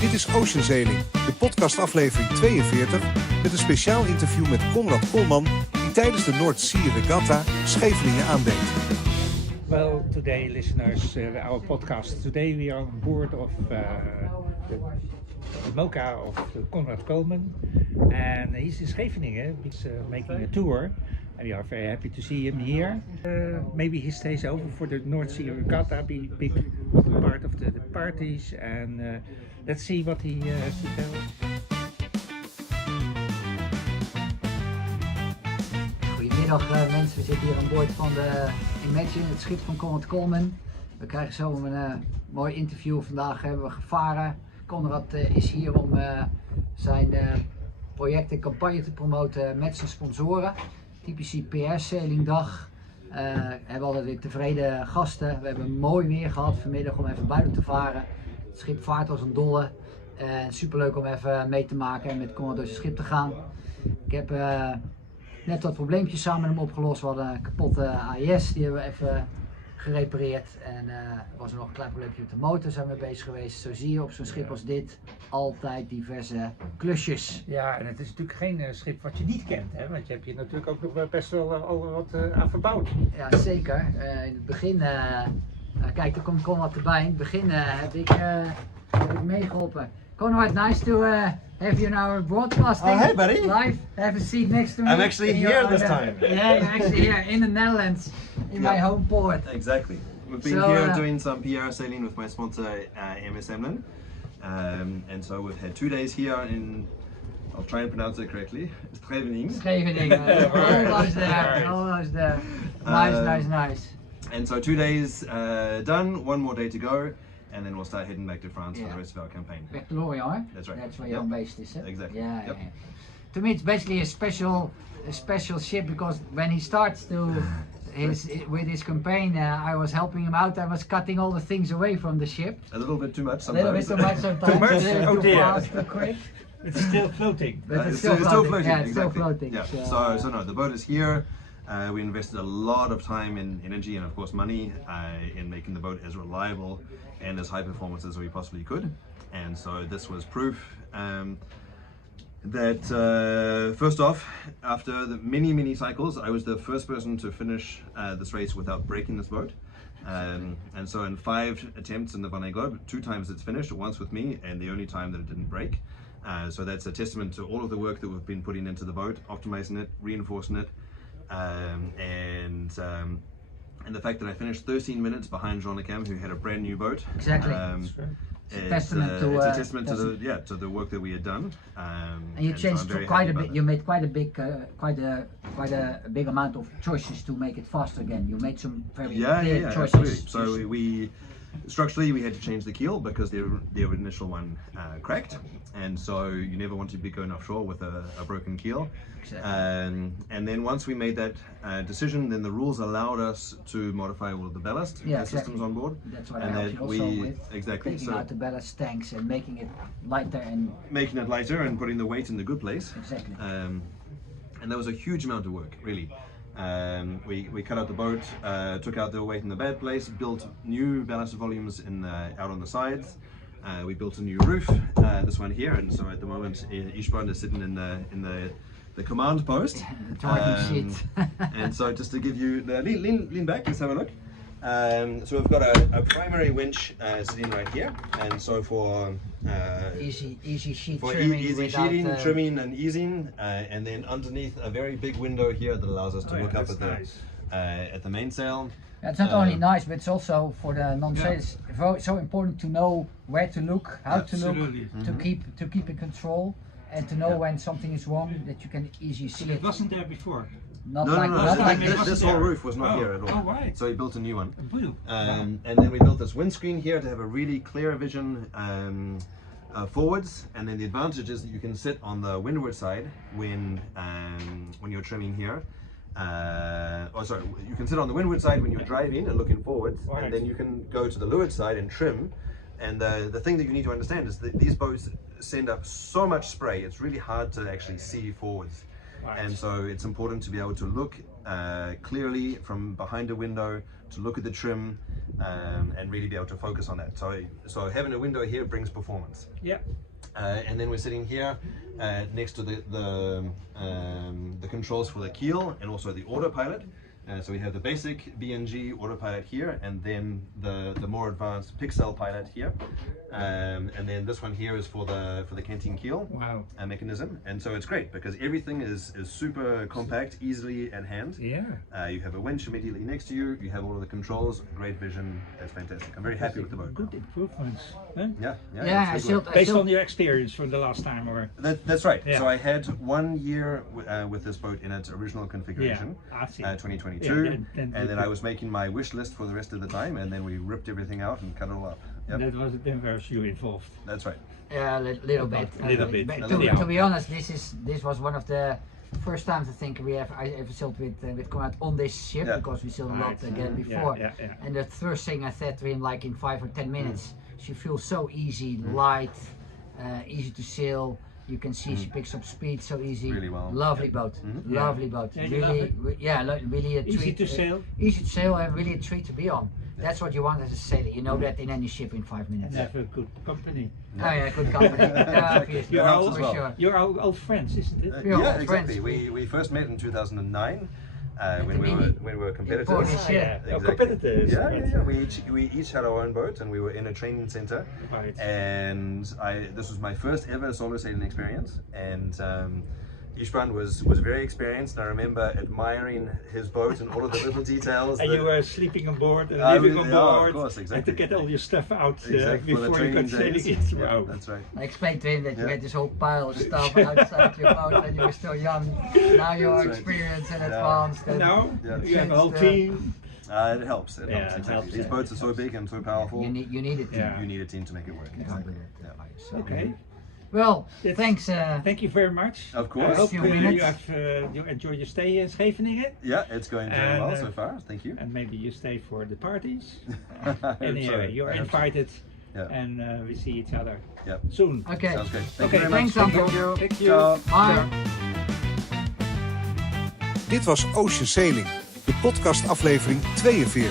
Dit is Oceanzailing, de podcastaflevering 42... met een speciaal interview met Conrad Colman... die tijdens de North Sea Regatta Scheveningen aandeed. Well, today, listeners, our podcast. Today we are on board of the IMOCA of Conrad Colman, and he's in Scheveningen. He's making a tour, and we are very happy to see him here. Maybe he stays over for the North Sea Regatta, be big part of the parties, and let's see what he has to tell. Goedemiddag mensen, we zitten hier aan boord van de Imagine, het schip van Conrad Colman. We krijgen zo een mooi interview. Vandaag hebben we gevaren. Conrad is hier om zijn project en campagne te promoten met zijn sponsoren. Typische PR-sailingdag. We hebben altijd weer tevreden gasten. We hebben mooi weer gehad vanmiddag om even buiten te varen. Het schip vaart als een dolle. Superleuk om even mee te maken en met Conrad door zijn schip te gaan. Ik heb net wat probleempjes samen met hem opgelost. We hadden een kapotte AIS, die hebben we even gerepareerd. En er was er nog een klein probleempje met de motor, zijn we mee bezig geweest. Zo zie je op zo'n schip als dit altijd diverse klusjes. Ja, en het is natuurlijk geen schip wat je niet kent, hè? Want je hebt hier natuurlijk ook nog best wel al wat aan verbouwd. Ja, zeker. In het begin, kijk, er komt Conrad erbij. In het begin heb ik meegeholpen. Conrad, nice to have you in our broadcasting. Oh, hey, buddy. Live. Have a seat next to me. I'm actually here this time. Yeah, you're actually here in the Netherlands, in my home port. Exactly. We've been here doing some PR sailing with my sponsor MS Amlin. And so we've had 2 days here in, I'll try and pronounce it correctly, Scheveningen. Scheveningen, almost there, almost there. Nice. And so 2 days done, 1 more day to go. And then we'll start heading back to France for the rest of our campaign. Back to Lorient, huh? That's right. That's where you're based, is it? Exactly. Yeah. To me, it's basically a special ship because when he starts with his campaign, I was helping him out. I was cutting all the things away from the ship. A little bit too much sometimes. A little bit too much sometimes. Too much? Too Dear. fast, too quick. It's still floating. But it's still floating. Yeah, it's exactly. still floating. Yeah. So no, the boat is here. We invested a lot of time and energy and of course money in making the boat as reliable and as high performance as we possibly could. And so this was proof that first off, after the many cycles, I was the first person to finish this race without breaking this boat. And so in 5 attempts in the Vende Globe, 2 times it's finished, once with me and the only time that it didn't break. So that's a testament to all of the work that we've been putting into the boat, optimizing it, reinforcing it. And the fact that I finished 13 minutes behind Jean Le Cam, who had a brand new boat. Exactly. It's a testament to the work that we had done. And you changed quite a bit. You made quite a big amount of choices to make it faster again. You made some very clear choices. Absolutely. So we structurally we had to change the keel because the initial one cracked, and so you never want to be going offshore with a broken keel. Exactly. And then once we made that decision, then the rules allowed us to modify all of the ballast systems on board. That's what I helped you also with. Exactly. Taking out the ballast tanks and making it lighter and putting the weight in the good place. Exactly. And that was a huge amount of work, really. We cut out the boat, took out the weight in the bad place, built new ballast volumes out on the sides. We built a new roof, this one here, and so at the moment Ysbrand is sitting in the command post. And so just to give you the lean back, let's have a look. So we've got a primary winch sitting right here, and so for easy sheet for trimming, easy sheeting, trimming and easing, and then underneath a very big window here that allows us to look up at the mainsail. Yeah, it's not only nice, but it's also for the non-sailors so important to know where to look, how to look, to keep in control, and to know when something is wrong, that you can easily see it. It wasn't there before. This whole roof was not here at all. Oh, right. So we built a new one. And then we built this windscreen here to have a really clear vision forwards. And then the advantage is that you can sit on the windward side when you're trimming here. You can sit on the windward side when you're driving and looking forwards, and then you can go to the leeward side and trim. And the thing that you need to understand is that these boats send up so much spray, it's really hard to actually see forwards. Right. And so it's important to be able to look clearly from behind a window, to look at the trim, and really be able to focus on that. So having a window here brings performance. Yeah. And then we're sitting here next to the controls for the keel and also the autopilot. So we have the basic BNG autopilot here, and then the more advanced Pixel pilot here, and then this one here is for the canteen keel. Wow. Mechanism, and so it's great because everything is super compact, easily at hand. Yeah. You have a winch immediately next to you. You have all of the controls, great vision. It's fantastic. I'm very happy with the boat. Good improvements. Huh? Yeah. I it's good work. Based on your experience from the last time, or That's right. Yeah. So I had 1 year with this boat in its original configuration, I see. 2022, Yeah, and then I was making my wish list for the rest of the time, and then we ripped everything out and cut it all up. Yep. that was then was you involved. That's right. Yeah, little bit. Little bit. But Little bit. to be honest, this was one of the first times I think I ever sailed with Conrad on this ship, Yeah. because we sailed a lot Right. again before. Yeah. And the first thing I said to him, like in 5 or 10 minutes, she feels so easy, light, easy to sail. You can see she picks up speed so easy. Really well. Lovely boat. Lovely boat. Yeah, you love Really, really a treat. Easy to sail. Easy to sail and really a treat to be on. That's what you want as a sailor. You know that in any ship in 5 minutes. And have a good company. Oh yeah, good company. Yeah, obviously, You're helps all, as well. sure. you're all old friends, isn't it? Yeah, Yeah, friends. exactly. We first met in 2009, when we were competitors. Polish, yeah. Oh, Exactly. competitors. Yeah. We each had our own boat, and we were in a training center. Right. And this was my first ever solo sailing experience, and Ysbrand was very experienced, and I remember admiring his boat and all of the little details. And that- you were sleeping on board and I living was- on yeah, of board, course, and to exactly. get all your stuff out Exactly, for the before you got training sailing. days. Wow. Yeah, that's right. I explained to him that you Yeah. had this whole pile of stuff outside your boat and you were still young. Now you're That's right. experienced and Yeah. advanced. And now Yeah. you have a whole Since, team. It helps. It Yeah, helps. it Exactly. helps, These yeah, boats it are so helps. big and so powerful. You need it. Yeah. You need a team to make it work. You can't do Exactly. that Yeah. by yourself. Okay. Well, It's- thanks. Thank you very much. Of course. I hope Few you minutes. have you enjoyed your stay in Scheveningen, Yeah, it's going very And, well so far. Thank you. and maybe you stay for the parties. I hope Anyway, so. you're I hope so. invited, Yeah. and we see each other Yep. soon. Okay. Sounds great. Thank Okay, you very much. thanks Anton. Thank you. Ciao. Bye. Dit was Ocean Sailing, de podcastaflevering 42.